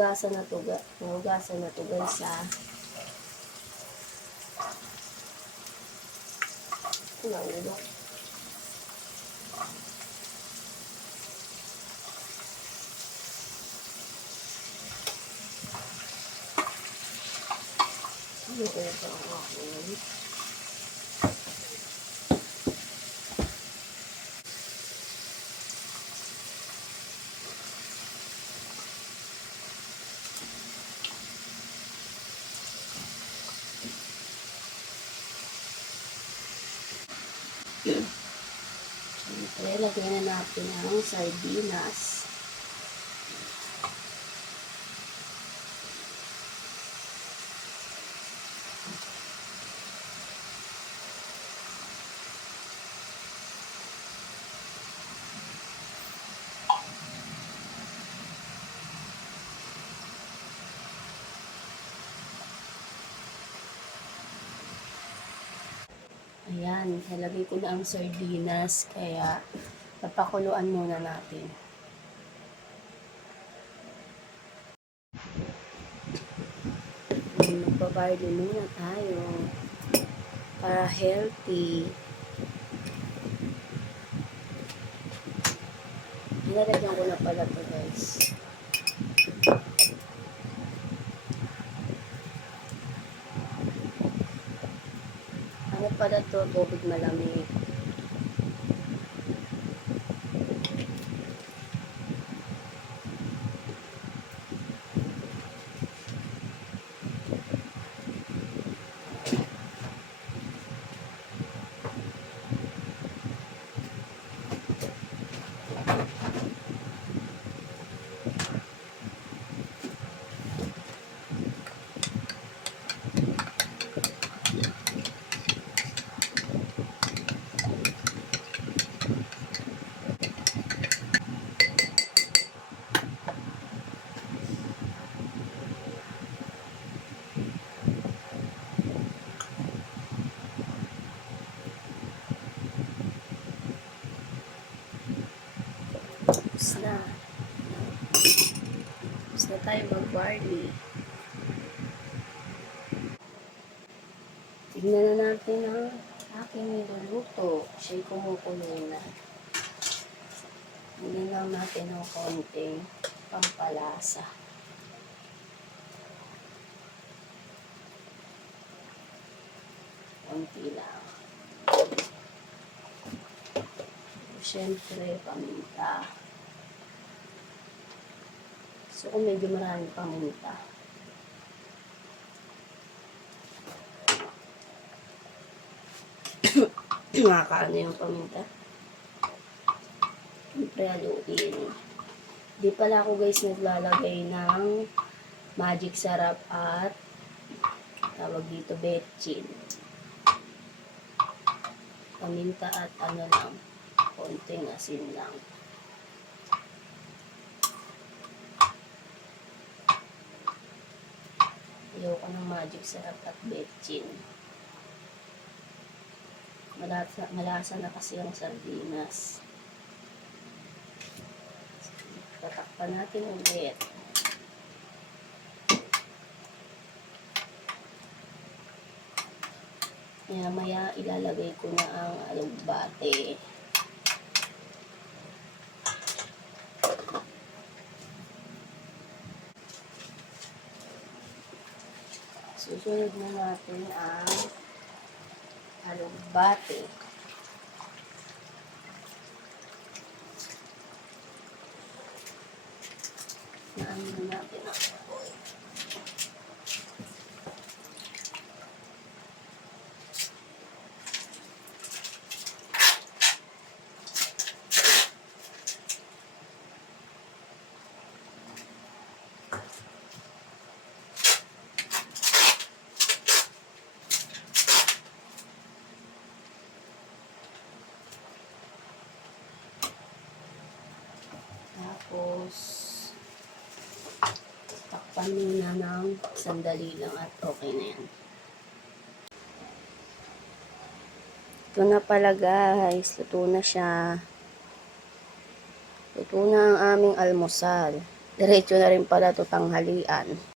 Nahugasan na to guys ha. Naulo. Siyempre, lagyan na natin ang sardinas. Ayan, nalagay ko na ang sardinas, kaya papakuluan muna natin. Magbabarley muna tayo para healthy. Nilagyan ko na pala to guys. Ano pala to? Tubig malamig. Tapos na tayo mag-barley. Tignan na natin ang aking niluluto. Siya'y kumukulo na. Hindi lang natin ng konting pampalasa. Konti lang. Siyempre, paminta. So, kung medyo maraming paminta. Nakakaano yung paminta. Siyempre, haluin. Di pala ako guys naglalagay ng magic sarap at tawag dito betchin. Paminta at ano lang, konting asin lang. Ayoko ng magic sarap at betchin. Malasa na kasi ang sardinas. Tatakpan natin ulit. Maya ilalagay ko na ang alugbate. Susunod na natin ang alugbate. Naan na natin ang apoy. Tapos, takpan muna ng sandali lang at okay na yan. Ito na pala guys, luto na siya. Luto na ang aming almusal. Diretso na rin pala to tanghalian.